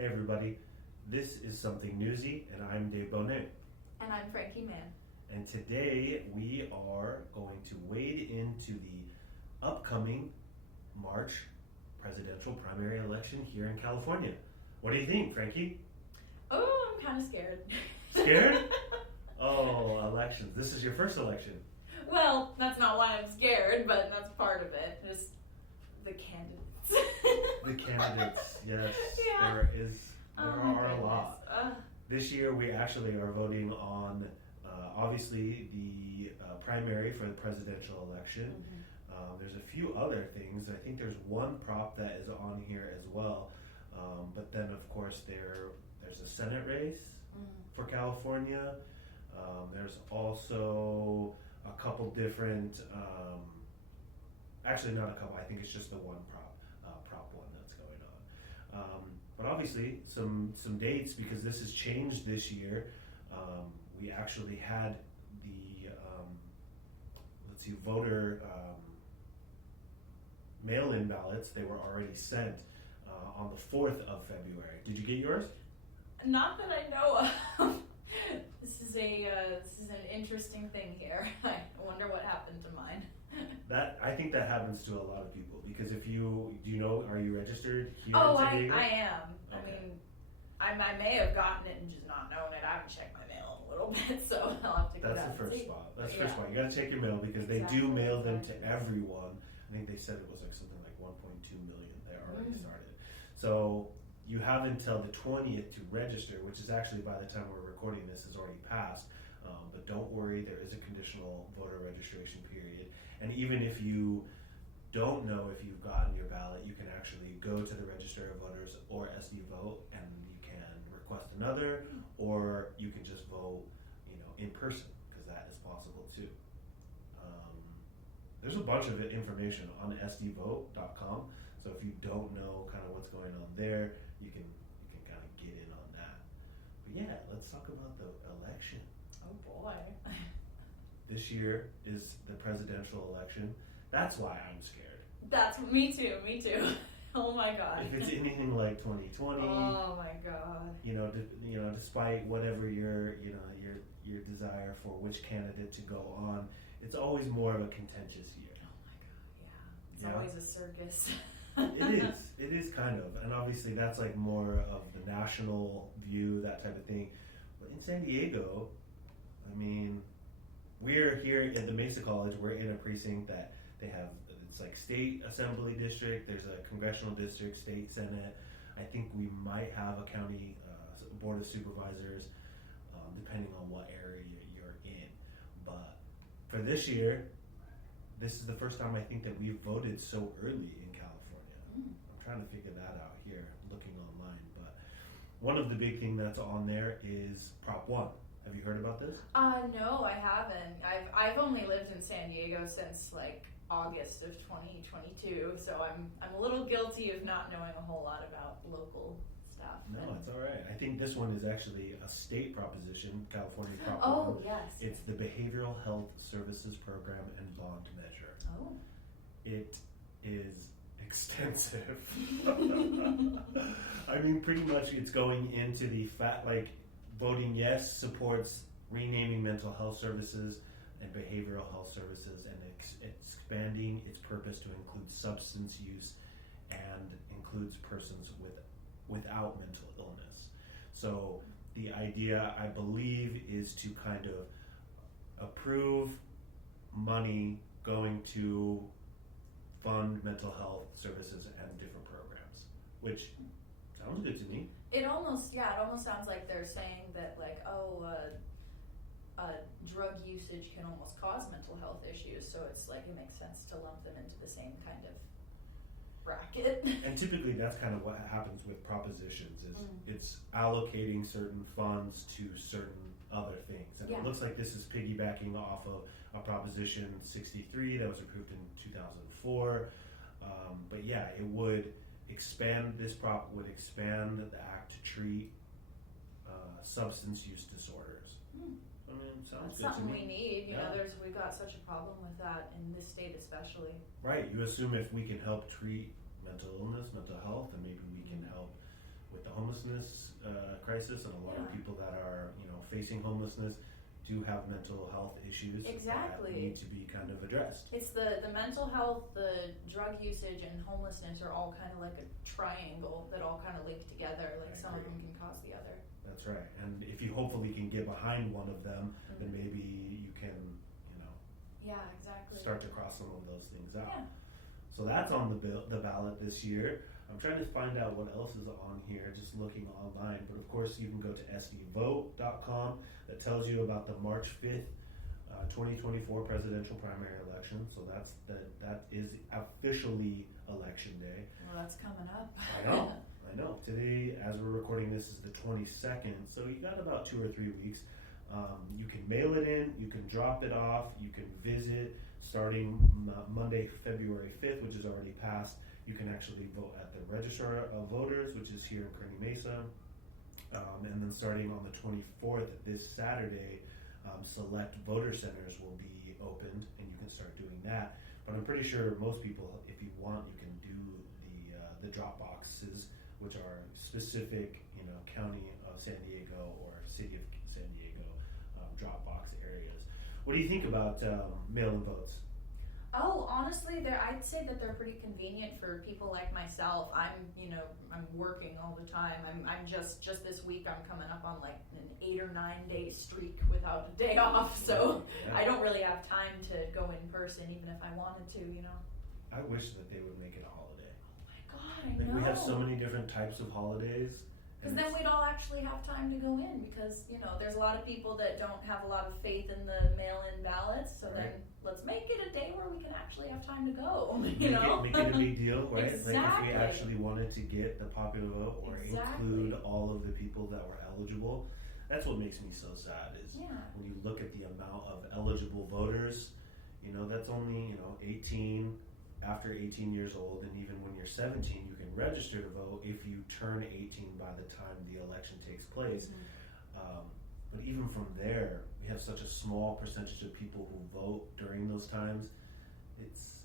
Hey everybody, this is Something Newsy, and I'm Dave Bohnet. And I'm Frankie, Mann. And today we are going to wade into the upcoming March presidential primary election here in California. What do you think, Frankie? Oh, I'm kind of scared. Scared? Oh, elections. This is your first election. Well, that's not why I'm scared, but that's part of it. Just the candidates. The candidates, yes. Yeah. There are a lot. This year we actually are voting on, obviously, the primary for the presidential election. Mm-hmm. There's a few other things. I think there's one prop that is on here as well. But then, of course, there's a Senate race for California. There's also a couple different, actually not a couple, I think it's just the one prop one that's going on. But obviously some dates, because this has changed this year. We actually had the, voter mail-in ballots. They were already sent on the 4th of February. Did you get yours? Not that I know of. This is an interesting thing here. I wonder what happened to mine. I think that happens to a lot of people, because are you registered here Oh, in San Diego? I am. Okay. I mean, I may have gotten it and just not known it. I haven't checked my mail in a little bit, so I'll have to go That's down the first and see. spot. That's the Yeah. first spot. You got to check your mail, because they do Exactly, mail them exactly. to everyone. I think they said it was like something like 1.2 million. They already Mm. started. So you have until the 20th to register, which is actually, by the time we're recording this, is already passed. But don't worry, there is a conditional voter registration period. And even if you don't know if you've gotten your ballot, you can actually go to the Register of Voters or SD Vote, and you can request another, or you can just vote, in person, because that is possible too. There's a bunch of information on sdvote.com, so if you don't know kind of what's going on there, you can kind of get in on that. But yeah, let's talk about the election. Oh boy. This year is the presidential election. That's why I'm scared. That's me too. Oh my god. If it's anything like 2020, oh my god. despite whatever your desire for which candidate to go on, it's always more of a contentious year. Oh my god, yeah. It's always a circus. It is kind of, and obviously that's like more of the national view, that type of thing. But in San Diego, I mean, we're here at the Mesa College. We're in a precinct that they have. It's like state assembly district. There's a congressional district, state senate. I think we might have a county board of supervisors, depending on what area you're in. But for this year, this is the first time I think that we've voted so early in California. I'm trying to figure that out here, looking online. But one of the big things that's on there is Prop 1. Have you heard about this? No, I haven't. I've only lived in San Diego since like August of 2022, so I'm a little guilty of not knowing a whole lot about local stuff. No, it's all right. I think this one is actually a state proposition, California Prop 1. Oh, yes. It's the Behavioral Health Services Program and Bond Measure. Oh. It is extensive. I mean, pretty much it's going into the voting yes supports renaming mental health services and behavioral health services, and expanding its purpose to include substance use and includes persons without mental illness. So the idea, I believe, is to kind of approve money going to fund mental health services and different programs, which sounds good to me. It almost sounds like they're saying that drug usage can almost cause mental health issues, so it's like it makes sense to lump them into the same kind of bracket. And typically that's kind of what happens with propositions is it's allocating certain funds to certain other things. And it looks like this is piggybacking off of a Proposition 63 that was approved in 2004. But yeah, it would expand, this prop would expand the act to treat substance use disorders. I mean, sounds That's good to something me. we need. You Yeah. know, we've got such a problem with that in this state especially. Right, you assume if we can help treat mental illness, mental health, then maybe we can help with the homelessness crisis, and a lot of people that are facing homelessness do have mental health issues that need to be kind of addressed. It's the mental health, the drug usage, and homelessness are all kind of like a triangle that all kind of link together. Like some of them can cause the other. That's right. And if you hopefully can get behind one of them, then maybe you can, start to cross some of those things out. Yeah. So that's on the ballot this year. I'm trying to find out what else is on here, just looking online. But of course, you can go to sdvote.com. That tells you about the March 5th, 2024 presidential primary election. So that is officially election day. Well, that's coming up. I know. Today, as we're recording this, is the 22nd. So you got about 2 or 3 weeks. You can mail it in. You can drop it off. You can visit starting Monday, February 5th, which is already passed. You can actually vote at the Register of Voters, which is here in Kearney Mesa. And then starting on the 24th, this Saturday, select voter centers will be opened, and you can start doing that. But I'm pretty sure most people, if you want, you can do the drop boxes, which are specific, county of San Diego or city of San Diego drop box areas. What do you think about mail-in votes? Oh, honestly, I'd say that they're pretty convenient for people like myself. I'm working all the time. I'm just this week I'm coming up on like an 8 or 9 day streak without a day off. So I don't really have time to go in person, even if I wanted to. I wish that they would make it a holiday. Oh my God, I know. We have so many different types of holidays. Because then we'd all actually have time to go in, because there's a lot of people that don't have a lot of faith in the mail-in ballots. So then let's make it a day where we can actually have time to go. Make it a big deal, right? Exactly. Like if we actually wanted to get the popular vote or include all of the people that were eligible. That's what makes me so sad is when you look at the amount of eligible voters. That's only 18. After 18 years old, and even when you're 17, you can register to vote if you turn 18 by the time the election takes place. But even from there, we have such a small percentage of people who vote during those times. It's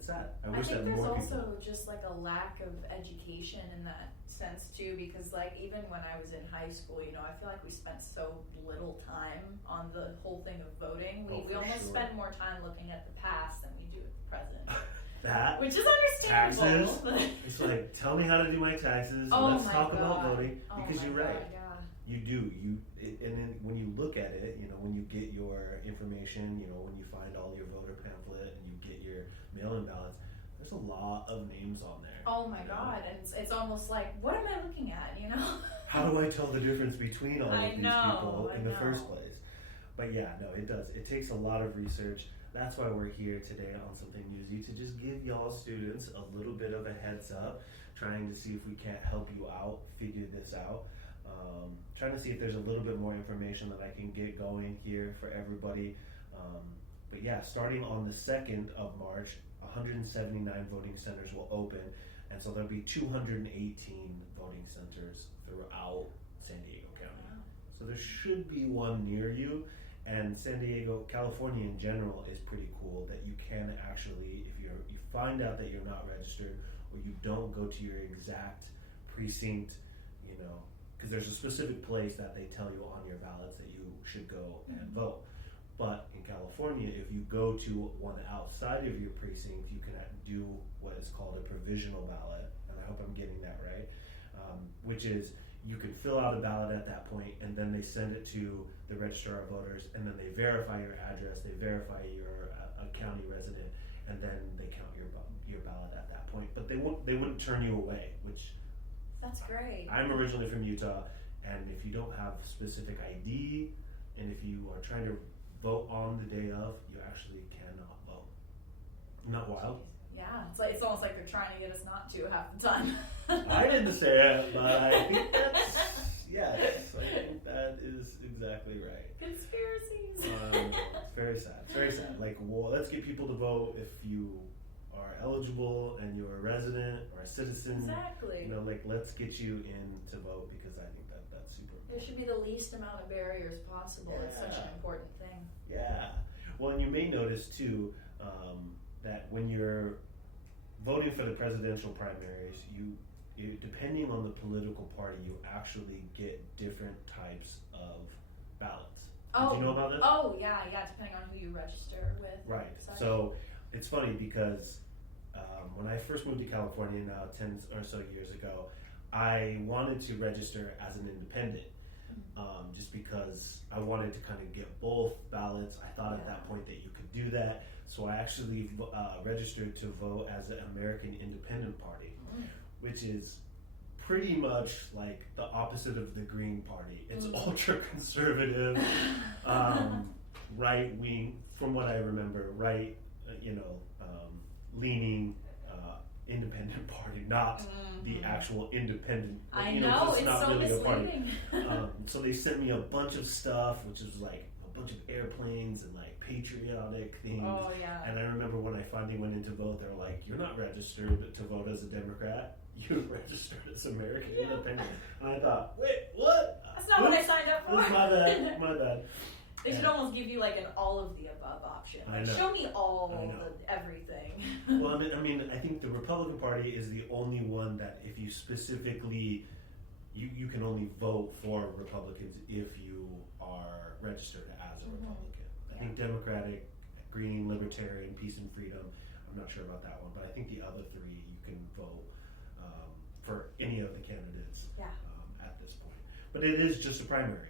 sad. I wish that more people. I think there's also just like a lack of education in that sense too, because like even when I was in high school, I feel like we spent so little time on the whole thing of voting. We almost spend more time looking at the past than we do at the present. Which is understandable. Taxes. It's like, tell me how to do my taxes. Let's talk about voting, because you're right. You do. And then when you look at it, when you get your information, when you find all your voter pamphlet and you get your mail-in ballots, there's a lot of names on there. Oh my God. And it's almost like, what am I looking at, How do I tell the difference between all of these people in the first place? But yeah, no, it does. It takes a lot of research. That's why we're here today on Something Newsy, to just give y'all students a little bit of a heads up, trying to see if we can't help you out, figure this out. Trying to see if there's a little bit more information that I can get going here for everybody. But yeah, starting on the 2nd of March, 179 voting centers will open, and so there'll be 218 voting centers throughout San Diego County. Wow. So there should be one near you. And San Diego, California in general, is pretty cool that you can actually, if you find out that you're not registered or you don't go to your exact precinct, because there's a specific place that they tell you on your ballots that you should go and vote. But in California, if you go to one outside of your precinct, you can do what is called a provisional ballot, and I hope I'm getting that right, which is you can fill out a ballot at that point, and then they send it to the Register of Voters, and then they verify your address, they verify you're a county resident, and then they count your ballot at that point. But they wouldn't turn you away, which that's great. I'm originally from Utah, and if you don't have specific ID, and if you are trying to vote on the day of, you actually cannot vote. Not wild? Yeah, it's almost like they're trying to get us not to half the time. I didn't say it, but I think I think that is exactly right. Conspiracies. It's very sad. It's very sad. Like, well, let's get people to vote if you are eligible and you're a resident or a citizen. Exactly. Let's get you in to vote, because I think that's super important. There should be the least amount of barriers possible. Yeah. It's such an important thing. Yeah. Well, and you may notice too that when you're voting for the presidential primaries, depending on the political party, you actually get different types of ballots. Oh, did you know about this? Oh, yeah, depending on who you register with. Right. Such. So it's funny because when I first moved to California now 10 or so years ago, I wanted to register as an independent just because I wanted to kind of get both ballots. I thought at that point that you could do that. So I actually registered to vote as an American Independent Party, which is pretty much like the opposite of the Green Party. It's ultra conservative, right wing, from what I remember, right, leaning independent party, not the actual independent. I know, it's not so really misleading. A party. So they sent me a bunch of stuff, which was like a bunch of airplanes and like patriotic things. Oh, yeah. And I remember when I finally went in to vote, they're like, "You're not registered to vote as a Democrat. You're registered as American Independent." And I thought, wait, what? That's not what I signed up for. That's my bad. My bad. They should almost give you like an all of the above option. Like, show me all the everything. Well, I mean, I think the Republican Party is the only one that if you specifically, you can only vote for Republicans if you are registered as a Republican. I think Democratic, Green, Libertarian, Peace and Freedom, I'm not sure about that one, but I think the other three you can vote for any of the candidates at this point. But it is just a primary.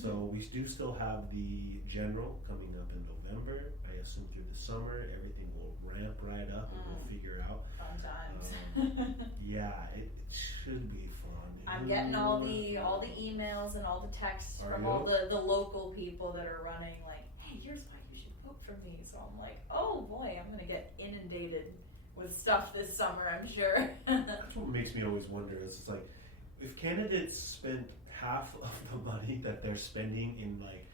So we do still have the general coming up in November. I assume through the summer everything will ramp right up and we'll figure out. Fun times. It should be fun. I'm getting all the emails and all the texts from all the local people that are running like, "Hey, here's why you should vote for me." So I'm like, oh boy, I'm gonna get inundated with stuff this summer, I'm sure. That's what makes me always wonder is it's like if candidates spent half of the money that they're spending in like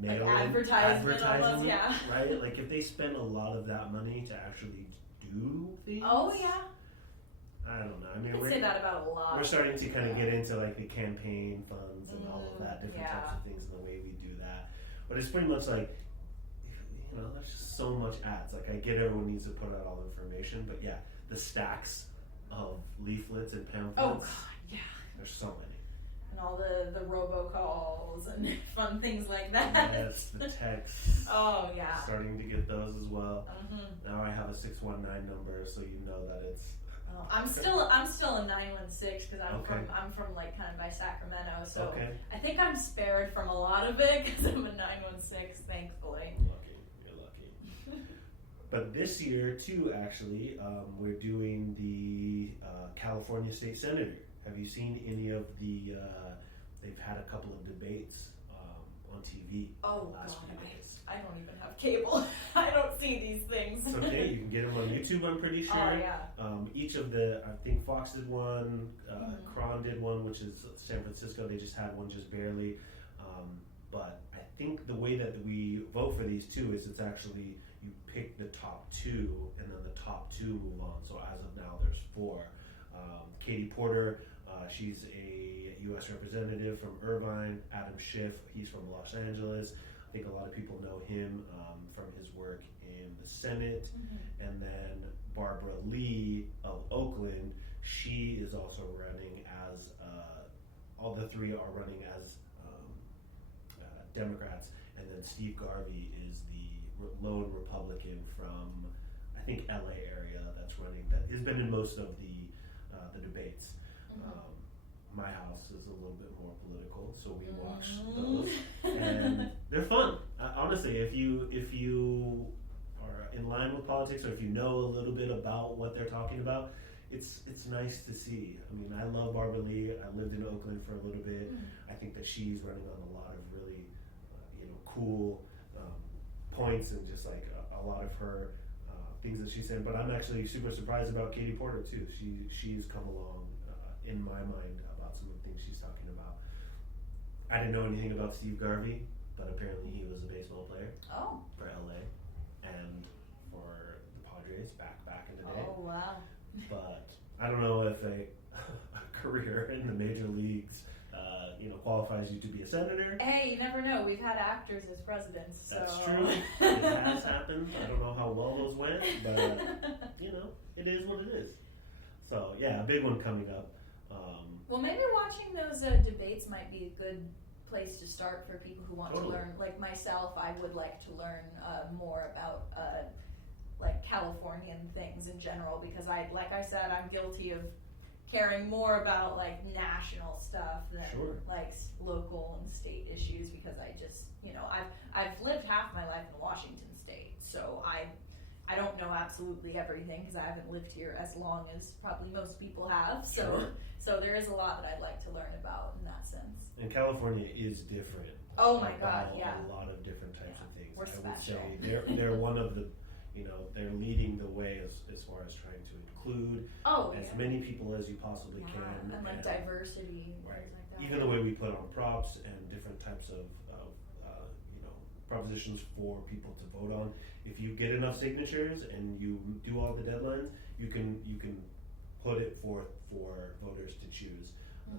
mail advertisement almost, right? Like if they spend a lot of that money to actually do things. Oh yeah. I don't know. I mean, we're say that about a lot. We're starting to kind of get into like the campaign funds and all of that, different types of things, and the way we do that. But it's pretty much like, there's just so much ads. Like I get everyone needs to put out all the information, but yeah, the stacks of leaflets and pamphlets. Oh God, yeah. There's so many. And all the robocalls and fun things like that. Yes, the texts. Oh yeah. Starting to get those as well. Now I have a 619 number, so you know that it's. I'm still a 916 because I'm from like kind of by Sacramento, so I think I'm spared from a lot of it because I'm a 916, thankfully. You're lucky. But this year too, actually, we're doing the California State Senator. Have you seen any of the? They've had a couple of debates on TV. Oh God, I don't even have cable. I don't see these things. It's okay. You can get them on YouTube. I'm pretty sure. Oh yeah. Each of I think Fox did one. Cron did one, which is San Francisco. They just had one, just barely. But I think the way that we vote for these two is it's actually you pick the top two, and then the top two move on. So as of now, there's 4. Katie Porter. She's a U.S. representative from Irvine. Adam Schiff, he's from Los Angeles. I think a lot of people know him from his work in the Senate. And then Barbara Lee of Oakland, she is also running as, all the 3 are running as Democrats. And then Steve Garvey is the lone Republican from, I think, LA area that's running, that has been in most of the debates. My house is a little bit more political, so we watch those, and they're fun. Honestly, if you are in line with politics, or if you know a little bit about what they're talking about, it's nice to see. I mean, I love Barbara Lee. I lived in Oakland for a little bit. I think that she's running on a lot of really, cool points, and just like a lot of her things that she said. But I'm actually super surprised about Katie Porter too. She's come along in my mind about some of the things she's talking about. I didn't know anything about Steve Garvey, but apparently he was a baseball player for LA and for the Padres back in the day. Oh wow! But I don't know if a career in the major leagues qualifies you to be a senator. Hey, you never know. We've had actors as presidents. So. That's true. It has happened. I don't know how well those went, but it is what it is. So yeah, a big one coming up. Well, maybe watching those debates might be a good place to start for people who want to learn. Like myself, I would like to learn more about like Californian things in general, because like I said, I'm guilty of caring more about like national stuff than like local and state issues, because I just, I've lived half my life in Washington State, so I don't know absolutely everything because I haven't lived here as long as probably most people have. So there is a lot that I'd like to learn about in that sense. And California is different. Oh my God, yeah. A lot of different types of things. We're special. I would say they're one of the, they're leading the way as far as trying to include as many people as you possibly can. And like diversity. Right. Things like that. Even the way we put on props and different types of propositions for people to vote on. If you get enough signatures and you do all the deadlines, you can put it forth for voters to choose.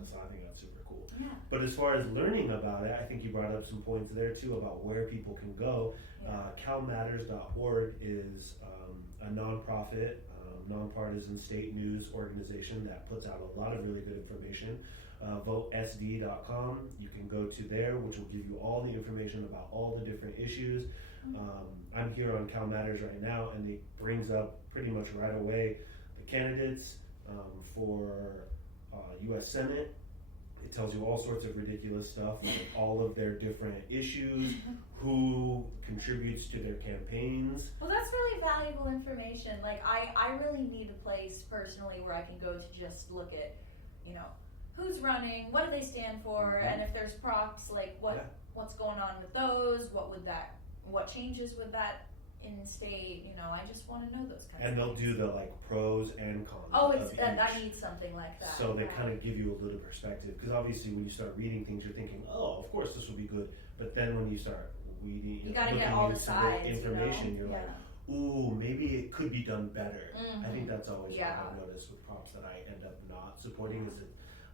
So I think that's super cool. Yeah. But as far as learning about it, I think you brought up some points there too about where people can go. CalMatters.org is a nonprofit, nonpartisan state news organization that puts out a lot of really good information. VoteSD.com, you can go to there, which will give you all the information about all the different issues. I'm here on Cal Matters right now, and it brings up pretty much right away the candidates for U.S. Senate. It tells you all sorts of ridiculous stuff, like all of their different issues, who contributes to their campaigns. Well, that's really valuable information. Like, I really need a place personally where I can go to just look at, who's running, what do they stand for, and if there's props, like what's going on with those, what changes with that in state, I just want to know those kinds of things. And they'll do the pros and cons. I need something like that. So they kind of give you a little perspective, because obviously when you start reading things, you're thinking, oh, of course this will be good, but then when you start reading, you gotta get all the sides, information, you're like, ooh, maybe it could be done better. I think that's always what I've noticed with props that I end up not supporting is that,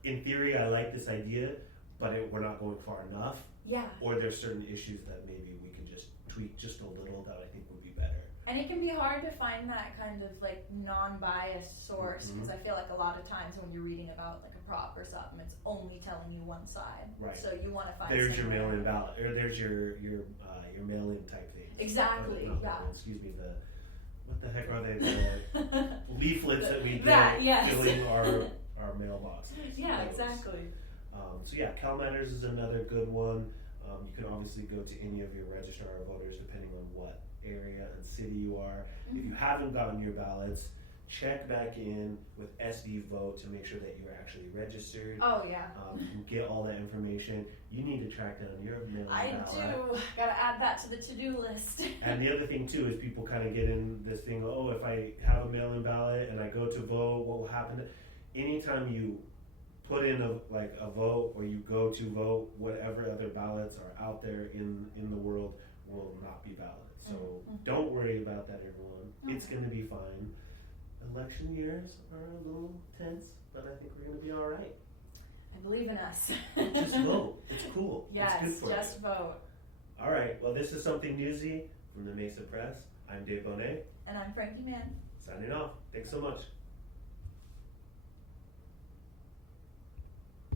in theory, I like this idea, but we're not going far enough. Yeah. Or there's certain issues that maybe we can just tweak just a little that I think would be better. And it can be hard to find that kind of like non-biased source, because I feel like a lot of times when you're reading about like a prop or something, it's only telling you one side. Right. So you want to find. There's your mail-in ballot, or there's your mail-in type thing. Exactly. Excuse me. What the heck are they? The leaflets that we get filling our mailbox. Yeah, exactly. So yeah, Cal Matters is another good one. You can obviously go to any of your registrar of voters depending on what area and city you are. If you haven't gotten your ballots, check back in with SD Vote to make sure that you're actually registered. Oh yeah. You can get all that information. You need to track down your mail-in ballot. I do. Gotta add that to the to-do list. And the other thing too is people kind of get in this thing, oh, if I have a mail-in ballot and I go to vote, what will happen? Anytime you put in a vote or you go to vote, whatever other ballots are out there in the world will not be valid. So don't worry about that, everyone. It's going to be fine. Election years are a little tense, but I think we're going to be all right. I believe in us. Just vote. It's cool. Yes, it's good for just vote. All right. Well, this is Something Newsy from the Mesa Press. I'm Bohnet. And I'm Frankie Mann. Signing off. Thanks so much.